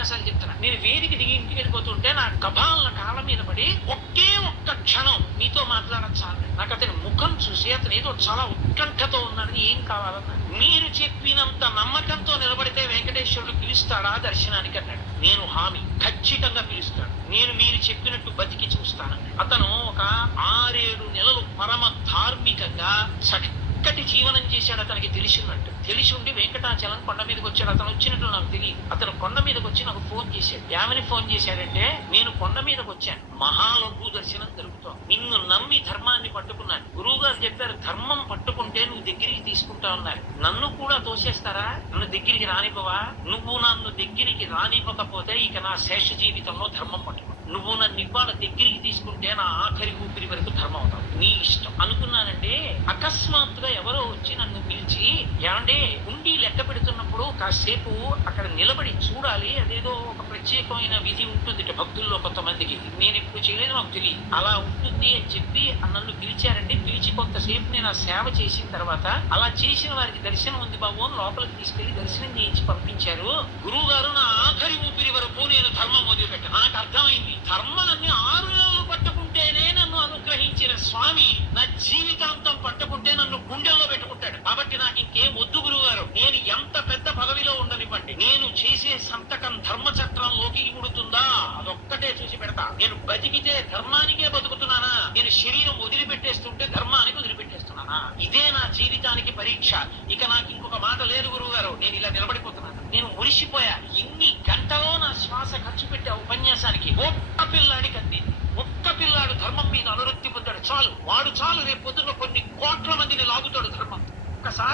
అసలు చెప్తున్నా, నేను వేదిక దిగి ఇంటికి వెళ్ళిపోతుంటే నా కబాల కాళ్ళ మీద పడి ఒకే ఒక్క క్షణం మీతో మాట్లాడచ్చా అన్నాడు. నాకు అతని ముఖం చూసి అతను ఏదో చాలా ఉత్కంఠతో ఉన్నాడని, ఏం కావాలన్నా. మీరు చెప్పినంత నమ్మకంతో నిలబడితే వెంకటేశ్వరుడు పిలుస్తాడా దర్శనానికి అన్నాడు. నేను హామీ, ఖచ్చితంగా పిలుస్తాడు. నేను మీరు చెప్పినట్టు బతికి చూస్తాను. అతను ఒక 6-7 నెలలు పరమ ధార్మికంగా చక్కటి జీవనం చేశాడు. అతనికి తెలిసినట్టు తెలిసి ఉండి వెంకటాచలం కొండ మీదకి వచ్చాడు. అతను వచ్చినట్లు నాకు తెలియదు. అతను కొండ మీదకి వచ్చి నాకు ఫోన్ చేశాడు. ఏమని ఫోన్ చేశాడంటే, నేను కొండ మీదకి వచ్చాను, మహాలఘు దర్శనం జరుగుతాం, నిన్ను నమ్మి ధర్మాన్ని పట్టుకున్నాను. గురువు గారు చెప్పారు, ధర్మం పట్టుకుంటే నువ్వు దగ్గరికి తీసుకుంటా ఉన్నారు. నన్ను కూడా తోసేస్తారా? నన్ను దగ్గరికి రానివ్వవా? నువ్వు నన్ను దగ్గరికి రానివ్వకపోతే ఇక నా శేష జీవితంలో ధర్మం పట్టుకో. నువ్వు నన్ను ఇవాళ దగ్గరికి తీసుకుంటే నా ఆఖరి ఊపిరి వరకు ధర్మం అవుతావు, నీ ఇష్టం అనుకున్నానంటే. అకస్మాత్తుగా ఎవరో వచ్చి నన్ను పిలిచి, ఏమంటే ఉండి లెక్క పెడుతున్నప్పుడు కాసేపు అక్కడ నిలబడి చూడాలి, అదేదో ఒక ప్రత్యేకమైన విధి ఉంటుంది భక్తుల్లో కొంతమందికి, నేను ఎప్పుడు చేయలేదు, నాకు తెలియదు, అలా ఉంటుంది అని చెప్పి నన్ను పిలిచారండి. పిలిచి కొంతసేపు నేను ఆ సేవ చేసిన తర్వాత, అలా చేసిన వారికి దర్శనం ఉంది బాబు అని లోపలికి తీసుకెళ్లి దర్శనం చేయించి పంపించారు. గురువు గారు నా ఆఖరి ఊపిరి వరకు నేను ధర్మం వదిలిపెట్టాను. నాకు అర్థమైంది, ధర్మాన్ని 6 నెలలు పట్టుకుంటేనే నన్ను అనుగ్రహించిన స్వామి నా జీవితాంతం పట్టుకుంటే నన్ను గుండెల్లో పెట్టుకుంటాడు. కాబట్టి నాకు ఇంకేం వద్దు గురువు గారు, నేను ఎంత పెద్ద పదవిలో ఉండనివ్వండి, నేను చేసే సంతకం ధర్మచక్రంలోకి ఇముడుతుందా అదొక్కటే చూసి పెడతా. నేను బతికితే ధర్మానికే బతుకుతున్నానా, నేను శరీరం వదిలిపెట్టేస్తుంటే ధర్మానికి వదిలిపెట్టేస్తున్నానా? ఇదే నా జీవితానికి పరీక్ష. ఇక నాకు ఇంకొక మాట లేదు గురువు గారు, నేను ఇలా నిలబడిపోతున్నాను. నేను మురిసిపోయా. ఎన్ని గంటలో నా శ్వాస ఖర్చు పెట్టే ఉపన్యాసానికి. ఒక్క పిల్లాడికి అందింది. ఒక్క పిల్లాడు ధర్మం మీద అనురక్తి పొందాడు చాలు, వాడు చాలు రేపు పొద్దున్న కొన్ని కోట్ల మందిని లాగుతాడు ధర్మం. ఒక్కసారి